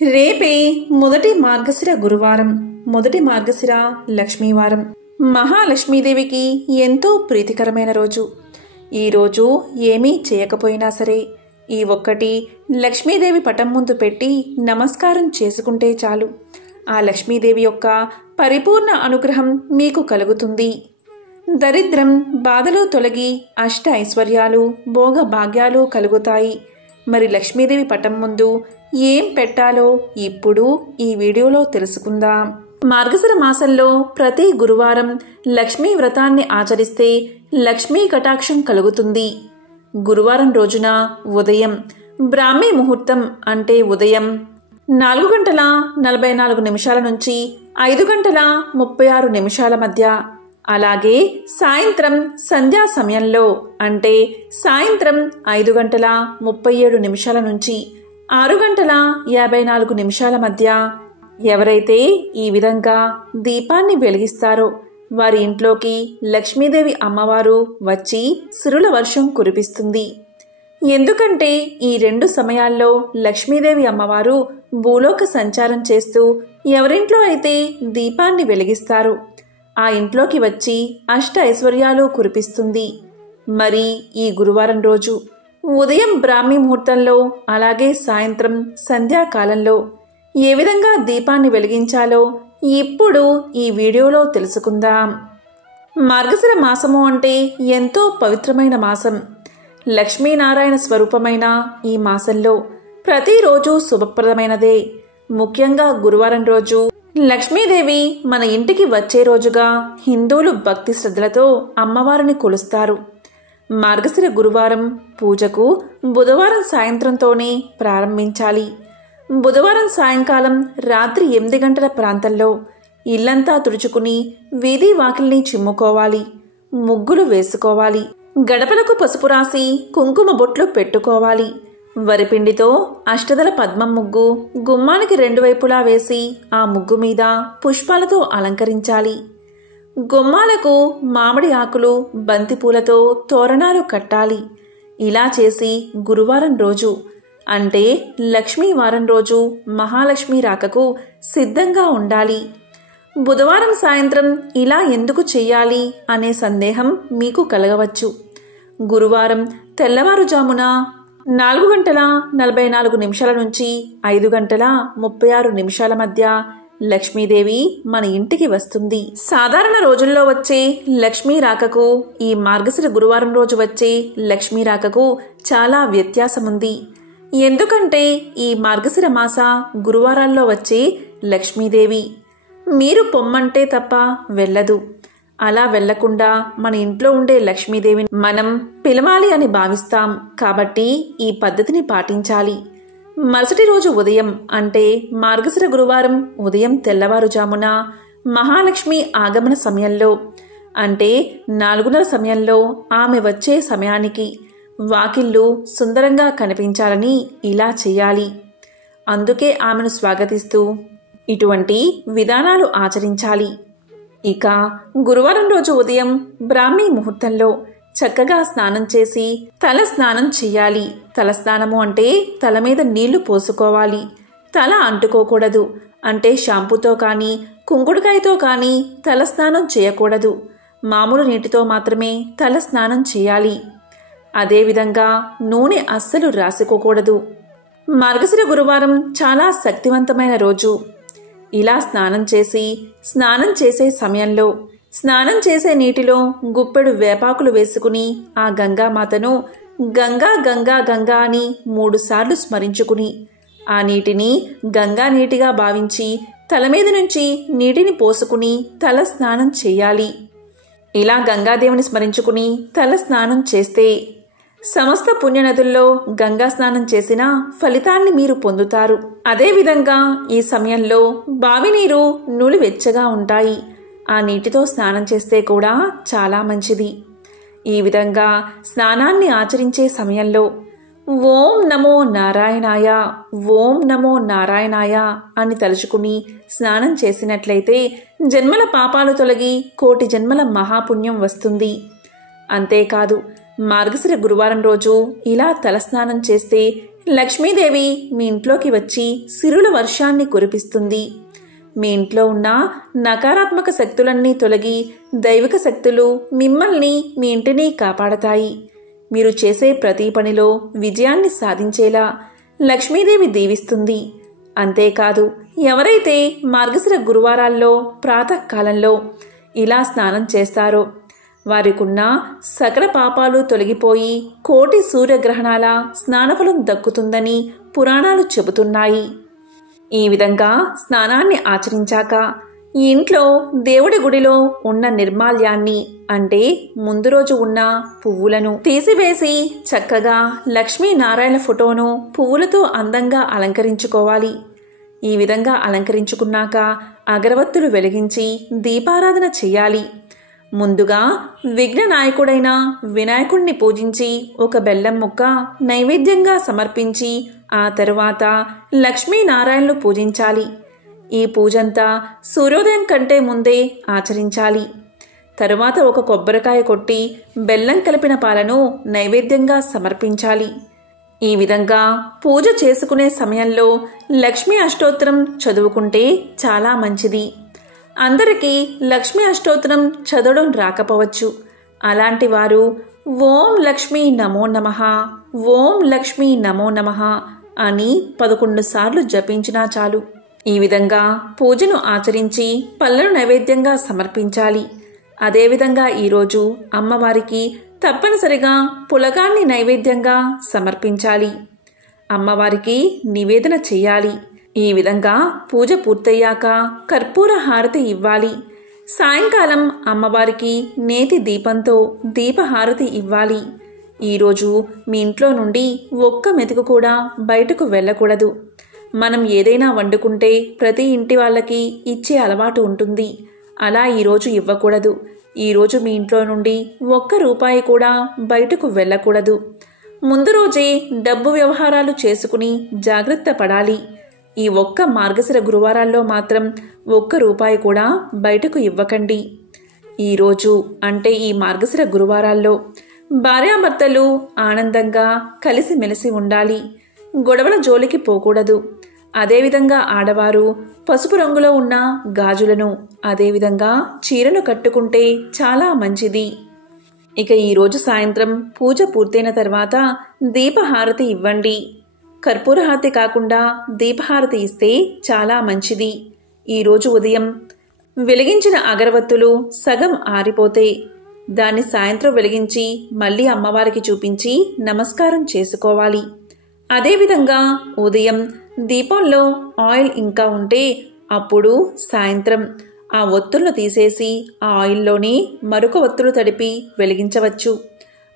రేపే మొదటి మార్గశిర గురువారం. మొదటి మార్గశిర లక్ష్మీవారం. మహాలక్ష్మీదేవికి ఎంతో ప్రీతికరమైన రోజు. ఈరోజు ఏమీ చేయకపోయినా సరే ఈ ఒక్కటి లక్ష్మీదేవి పటం ముందు పెట్టి నమస్కారం చేసుకుంటే చాలు. ఆ లక్ష్మీదేవి యొక్క పరిపూర్ణ అనుగ్రహం మీకు కలుగుతుంది. దరిద్రం బాధలు తొలగి అష్ట ఐశ్వర్యాలు భోగ భాగ్యాలు కలుగుతాయి. మరి లక్ష్మీదేవి పటం ముందు ఏం పెట్టాలో ఇప్పుడు ఈ వీడియోలో తెలుసుకుందాం. మార్గశిర మాసంలో ప్రతి గురువారం లక్ష్మీ వ్రతాన్ని ఆచరిస్తే లక్ష్మీ కటాక్షం కలుగుతుంది. గురువారం రోజున ఉదయం బ్రాహ్మీ ముహూర్తం అంటే ఉదయం 4:44 నుంచి 5:36 మధ్య, అలాగే సాయంత్రం సంధ్యా సమయంలో అంటే సాయంత్రం 5:37 నుంచి 6:54 మధ్య ఎవరైతే ఈ విధంగా దీపాన్ని వెలిగిస్తారో వారి ఇంట్లోకి లక్ష్మీదేవి అమ్మవారు వచ్చి సిరుల వర్షం కురిపిస్తుంది. ఎందుకంటే ఈ రెండు సమయాల్లో లక్ష్మీదేవి అమ్మవారు భూలోక సంచారం చేస్తూ ఎవరింట్లో అయితే దీపాన్ని వెలిగిస్తారు ఆ ఇంట్లోకి వచ్చి అష్ట ఐశ్వర్యాలు కురిపిస్తుంది. మరి ఈ గురువారం రోజు ఉదయం బ్రాహ్మీ ముహూర్తంలో అలాగే సాయంత్రం సంధ్యాకాలంలో ఏ విధంగా దీపాన్ని వెలిగించాలో ఇప్పుడు ఈ వీడియోలో తెలుసుకుందాం. మార్గశిర మాసము అంటే ఎంతో పవిత్రమైన మాసం. లక్ష్మీనారాయణ స్వరూపమైన ఈ మాసంలో ప్రతిరోజు శుభప్రదమైనదే. ముఖ్యంగా గురువారం రోజు లక్ష్మీదేవి మన ఇంటికి వచ్చే రోజుగా హిందువులు భక్తి శ్రద్ధలతో అమ్మవారిని కొలుస్తారు. మార్గశిర గురువారం పూజకు బుధవారం సాయంత్రంతోనే ప్రారంభించాలి. బుధవారం సాయంకాలం రాత్రి 8 గంటల ప్రాంతంలో ఇల్లంతా తుడుచుకుని వీధి వాకిల్ని చిమ్ముకోవాలి, ముగ్గులు వేసుకోవాలి, గడపలకు పసుపు రాసి కుంకుమ బొట్లు పెట్టుకోవాలి. వరిపిండితో అష్టదళ పద్మం ముగ్గు గుమ్మానికి 2 వైపులా వేసి ఆ ముగ్గు మీద పుష్పాలతో అలంకరించాలి. గుమ్మాలకు మామిడి ఆకులు బంతిపూలతో తోరణాలు కట్టాలి. ఇలా చేసి గురువారం రోజు అంటే లక్ష్మీవారం రోజు మహాలక్ష్మి రాకకు సిద్ధంగా ఉండాలి. బుధవారం సాయంత్రం ఇలా ఎందుకు చెయ్యాలి అనే సందేహం మీకు కలగవచ్చు. గురువారం తెల్లవారుజామున 4:44 నుంచి 5:36 మధ్య లక్ష్మీదేవి మన ఇంటికి వస్తుంది. సాధారణ రోజుల్లో వచ్చే లక్ష్మీ రాకకు ఈ మార్గశిర గురువారం రోజు వచ్చే లక్ష్మీ రాకకు చాలా వ్యత్యాసముంది. ఎందుకంటే ఈ మార్గశిర మాస గురువారాల్లో వచ్చే లక్ష్మీదేవి మీరు పొమ్మంటే తప్ప వెళ్ళదు. అలా వెళ్లకుండా మన ఇంట్లో ఉండే లక్ష్మీదేవిని మనం పిలవాలి అని భావిస్తాం. కాబట్టి ఈ పద్ధతిని పాటించాలి. మరుసటి రోజు ఉదయం అంటే మార్గశిర గురువారం ఉదయం తెల్లవారుజామున మహాలక్ష్మి ఆగమన సమయంలో అంటే 4:30 సమయంలో ఆమె వచ్చే సమయానికి వాకిళ్ళు సుందరంగా కనిపించాలని ఇలా చేయాలి. అందుకే ఆమెను స్వాగతిస్తూ ఇటువంటి విధానాలు ఆచరించాలి. ఇక గురువారం రోజు ఉదయం బ్రాహ్మీ ముహూర్తంలో చక్కగా స్నానం చేసి తల స్నానం చెయ్యాలి. తల స్నానము అంటే తల మీద నీళ్లు పోసుకోవాలి. తల అంటుకోకూడదు. అంటే షాంపూతో కానీ కుంకుడుకాయతో కానీ తల స్నానం చేయకూడదు. మామూలు నీటితో మాత్రమే తల స్నానం చేయాలి. అదేవిధంగా నూనె అస్సలు రాసుకోకూడదు. మార్గశిర గురువారం చాలా శక్తివంతమైన రోజు. ఇలా స్నానం చేసే సమయంలో స్నానం చేసే నీటిలో గుప్పెడు వేపాకులు వేసుకుని ఆ గంగామాతను గంగా గంగా గంగా అని 3 సార్లు స్మరించుకుని ఆ నీటిని గంగా నీటిగా భావించి తల మీద నుంచి నీటిని పోసుకుని తల స్నానం చేయాలి. ఇలా గంగాదేవిని స్మరించుకుని తల స్నానం చేస్తే సమస్త పుణ్యనదుల్లో గంగా స్నానం చేసిన ఫలితాన్ని మీరు పొందుతారు. అదేవిధంగా ఈ సమయంలో బావి నీరు నులివెచ్చగా ఉంటాయి. ఆ నీటితో స్నానం చేస్తే కూడా చాలా మంచిది. ఈ విధంగా స్నానాన్ని ఆచరించే సమయంలో ఓం నమో నారాయణాయ, ఓం నమో నారాయణాయ అని తలుచుకుని స్నానం చేసినట్లయితే జన్మల పాపాలు తొలగి 1,000,000 జన్మల మహాపుణ్యం వస్తుంది. అంతేకాదు మార్గశిర గురువారం రోజు ఇలా తలస్నానం చేస్తే లక్ష్మీదేవి మీ ఇంట్లోకి వచ్చి సిరుల వర్షాన్ని కురిపిస్తుంది. మీ ఇంట్లో ఉన్న నకారాత్మక శక్తులన్నీ తొలగి దైవిక శక్తులు మిమ్మల్ని మీ ఇంటిని కాపాడతాయి. మీరు చేసే ప్రతి పనిలో విజయాన్ని సాధించేలా లక్ష్మీదేవి దీవిస్తుంది. అంతేకాదు, ఎవరైతే మార్గశిర గురువారాల్లో ప్రాతకాలంలో ఇలా స్నానం చేస్తారో వారికున్న సకల పాపాలు తొలగిపోయి కోటి సూర్యగ్రహణాల స్నానఫలం దక్కుతుందని పురాణాలు చెబుతున్నాయి. ఈ విధంగా స్నానాన్ని ఆచరించాక ఈ ఇంట్లో దేవుడి గుడిలో ఉన్న నిర్మాల్యాన్ని, అంటే ముందు రోజు ఉన్న పువ్వులను తీసివేసి చక్కగా లక్ష్మీనారాయణ ఫోటోను పువ్వులతో అందంగా అలంకరించుకోవాలి. ఈ విధంగా అలంకరించుకున్నాక అగరవత్తులు వెలిగించి దీపారాధన చెయ్యాలి. ముందుగా విఘ్ననాయకుడైన వినాయకుడిని పూజించి ఒక బెల్లం ముక్క నైవేద్యంగా సమర్పించి ఆ తరువాత లక్ష్మీనారాయణలు పూజించాలి. ఈ పూజంతా సూర్యోదయం కంటే ముందే ఆచరించాలి. తరువాత ఒక కొబ్బరికాయ కొట్టి బెల్లం కలిపిన పాలను నైవేద్యంగా సమర్పించాలి. ఈ విధంగా పూజ చేసుకునే సమయంలో లక్ష్మీ అష్టోత్తరం చదువుకుంటే చాలా మంచిది. అందరికీ లక్ష్మీ అష్టోత్తరం చదవడం రాకపోవచ్చు. అలాంటి వారు ఓం లక్ష్మీ నమో నమః, ఓం లక్ష్మీ నమో నమః అని 11 సార్లు జపించినా చాలు. ఈ విధంగా పూజను ఆచరించి పళ్ళను నైవేద్యంగా సమర్పించాలి. అదేవిధంగా ఈరోజు అమ్మవారికి తప్పనిసరిగా పులగాన్ని నైవేద్యంగా సమర్పించాలి. అమ్మవారికి నివేదన చెయ్యాలి. ఈ విధంగా పూజ పూర్తయ్యాక కర్పూర హారతి ఇవ్వాలి. సాయంకాలం అమ్మవారికి నేతి దీపంతో దీపహారతి ఇవ్వాలి. ఈరోజు మీ ఇంట్లో నుండి ఒక్క మెతుకు కూడా బయటకు వెళ్ళకూడదు. మనం ఏదైనా వండుకుంటే ప్రతి ఇంటి వాళ్ళకి ఇచ్చే అలవాటు ఉంటుంది. అలా ఈరోజు ఇవ్వకూడదు. ఈరోజు మీ ఇంట్లో నుండి ఒక్క రూపాయి కూడా బయటకు వెళ్ళకూడదు. ముందు రోజే డబ్బు వ్యవహారాలు చేసుకుని జాగ్రత్త పడాలి. ఈ ఒక్క మార్గశిర గురువారాల్లో మాత్రం ఒక్క రూపాయి కూడా బయటకు ఇవ్వకండి. ఈరోజు అంటే ఈ మార్గశిర గురువారాల్లో భార్యాభర్తలు ఆనందంగా కలిసిమెలిసి ఉండాలి. గొడవల జోలికి పోకూడదు. అదేవిధంగా ఆడవారు పసుపు రంగులో ఉన్న గాజులను, అదేవిధంగా చీరను కట్టుకుంటే చాలా మంచిది. ఇక ఈరోజు సాయంత్రం పూజ పూర్తయిన తర్వాత దీపహారతి ఇవ్వండి. కర్పూర హారతి కాకుండా దీపహారతి ఇస్తే చాలా మంచిది. ఈరోజు ఉదయం వెలిగించిన అగరవత్తులు సగం ఆరిపోతే దాన్ని సాయంత్రం వెలిగించి మళ్ళీ అమ్మవారికి చూపించి నమస్కారం చేసుకోవాలి. అదేవిధంగా ఉదయం దీపంలో ఆయిల్ ఇంకా ఉంటే అప్పుడు సాయంత్రం ఆ ఒత్తులను తీసేసి ఆ ఆయిల్లోనే మరొక ఒత్తులు తడిపి వెలిగించవచ్చు.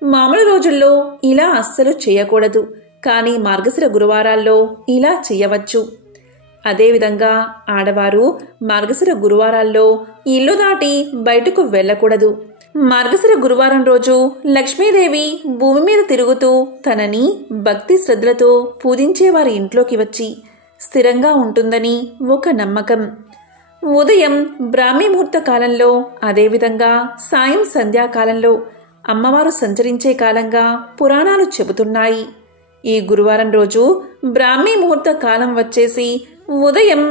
మామూలు రోజుల్లో ఇలా అస్సలు చేయకూడదు, కానీ మార్గశిర గురువారాల్లో ఇలా చేయవచ్చు. అదేవిధంగా ఆడవారు మార్గశిర గురువారాల్లో ఇల్లు దాటి బయటకు వెళ్ళకూడదు. మార్గశిర గురువారం రోజు లక్ష్మీదేవి భూమి మీద తిరుగుతూ తనని భక్తి శ్రద్ధలతో పూజించే వారి ఇంట్లోకి వచ్చి స్థిరంగా ఉంటుందని ఒక నమ్మకం. ఉదయం బ్రాహ్మీ ముహూర్త కాలంలో, అదేవిధంగా సాయం సంధ్యాకాలంలో అమ్మవారు సంచరించే కాలంగా పురాణాలు చెబుతున్నాయి. ఈ గురువారం రోజు బ్రాహ్మీ ముహూర్త కాలం వచ్చేసి ఉదయం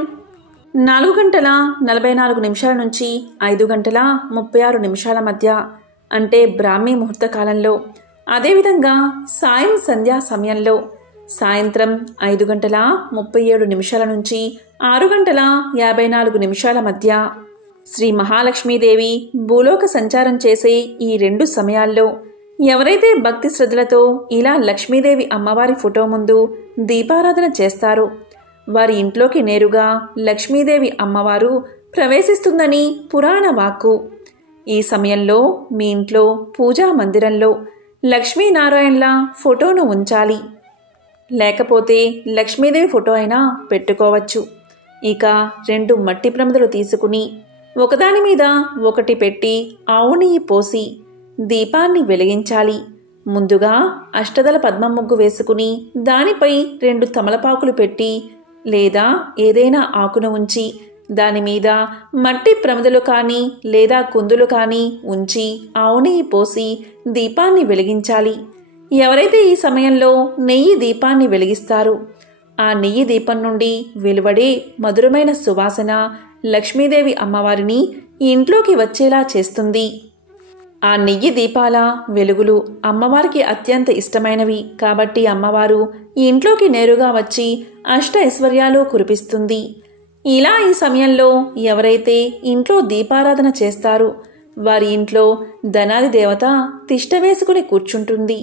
4:44 నుంచి 5:36 మధ్య, అంటే బ్రాహ్మీ ముహూర్త కాలంలో. అదేవిధంగా సాయం సంధ్యా సమయంలో సాయంత్రం 5:37 నుంచి 6:54 మధ్య. శ్రీ మహాలక్ష్మీదేవి భూలోక సంచారం చేసే ఈ 2 సమయాల్లో ఎవరైతే భక్తి శ్రద్ధలతో ఇలా లక్ష్మీదేవి అమ్మవారి ఫోటో ముందు దీపారాధన చేస్తారో వారి ఇంట్లోకి నేరుగా లక్ష్మీదేవి అమ్మవారు ప్రవేశిస్తుందని పురాణ వాక్కు. ఈ సమయంలో మీ ఇంట్లో పూజా మందిరంలో లక్ష్మీనారాయణల ఫోటోను ఉంచాలి. లేకపోతే లక్ష్మీదేవి ఫోటో అయినా పెట్టుకోవచ్చు. ఇక 2 మట్టి ప్రమిదలు తీసుకుని ఒకదాని మీద ఒకటి పెట్టి ఆవు నెయ్యి పోసి దీపాన్ని వెలిగించాలి. ముందుగా అష్టదళ పద్మం ముగ్గు వేసుకుని దానిపై 2 తమలపాకులు పెట్టి లేదా ఏదైనా ఆకును ఉంచి దానిమీద మట్టి ప్రమిదలు కానీ లేదా కుందులు కానీ ఉంచి ఆవు నెయ్యి పోసి దీపాన్ని వెలిగించాలి. ఎవరైతే ఈ సమయంలో నెయ్యి దీపాన్ని వెలిగిస్తారో ఆ నెయ్యి దీపం నుండి వెలువడే మధురమైన సువాసన లక్ష్మీదేవి అమ్మవారిని ఇంట్లోకి వచ్చేలా చేస్తుంది. ఆ నెయ్యి దీపాల వెలుగులు అమ్మవారికి అత్యంత ఇష్టమైనవి కాబట్టి అమ్మవారు ఇంట్లోకి నేరుగా వచ్చి అష్ట ఐశ్వర్యాలు కురిపిస్తుంది. ఇలా ఈ సమయంలో ఎవరైతే ఇంట్లో దీపారాధన చేస్తారో వారి ఇంట్లో ధనాది దేవత తిష్ట వేసుకుని కూర్చుంటుంది.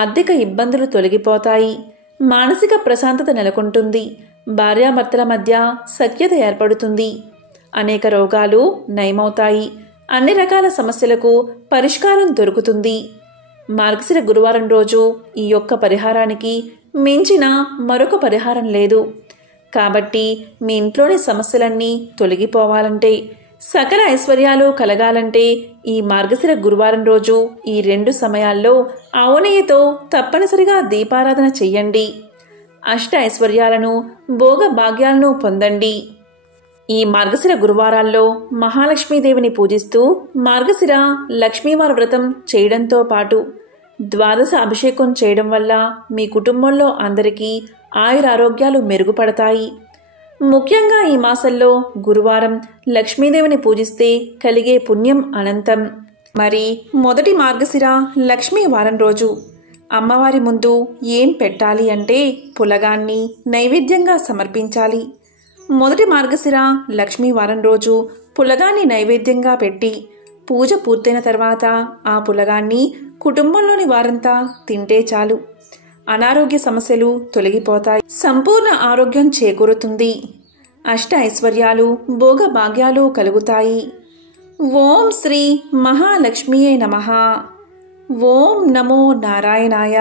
ఆర్థిక ఇబ్బందులు తొలగిపోతాయి. మానసిక ప్రశాంతత నెలకొంటుంది. భార్యాభర్తల మధ్య సఖ్యత ఏర్పడుతుంది. అనేక రోగాలు నయమవుతాయి. అన్ని రకాల సమస్యలకు పరిష్కారం దొరుకుతుంది. మార్గశిర గురువారం రోజు ఈ యొక్క పరిహారానికి మించిన మరొక పరిహారం లేదు. కాబట్టి మీ ఇంట్లోని సమస్యలన్నీ తొలగిపోవాలంటే, సకల ఐశ్వర్యాలు కలగాలంటే ఈ మార్గశిర గురువారం రోజు ఈ 2 సమయాల్లో ఆవు నెయ్యితో తప్పనిసరిగా దీపారాధన చెయ్యండి. అష్ట ఐశ్వర్యాలను భోగ భాగ్యాలను పొందండి. ఈ మార్గశిర గురువారాల్లో మహాలక్ష్మీదేవిని పూజిస్తూ మార్గశిర లక్ష్మీవార వ్రతం చేయడంతో పాటు ద్వాదశ అభిషేకం చేయడం వల్ల మీ కుటుంబంలో అందరికీ ఆయురారోగ్యాలు మెరుగుపడతాయి. ముఖ్యంగా ఈ మాసంలో గురువారం లక్ష్మీదేవిని పూజిస్తే కలిగే పుణ్యం అనంతం. మరి మొదటి మార్గశిర లక్ష్మీ వారం రోజు అమ్మవారి ముందు ఏం పెట్టాలి అంటే పులగాన్ని నైవేద్యంగా సమర్పించాలి. మొదటి మార్గశిర లక్ష్మీ వారం రోజు పులగాన్ని నైవేద్యంగా పెట్టి పూజ పూర్తయిన తర్వాత ఆ పులగాన్ని కుటుంబంలోని వారంతా తింటే చాలు. అనారోగ్య సమస్యలు తొలగిపోతాయి. సంపూర్ణ ఆరోగ్యం చేకూరుతుంది. అష్ట ఐశ్వర్యాలు భోగ భాగ్యాలు కలుగుతాయి. ఓం శ్రీ మహాలక్ష్మియే నమః. ఓం నమో నారాయణాయ.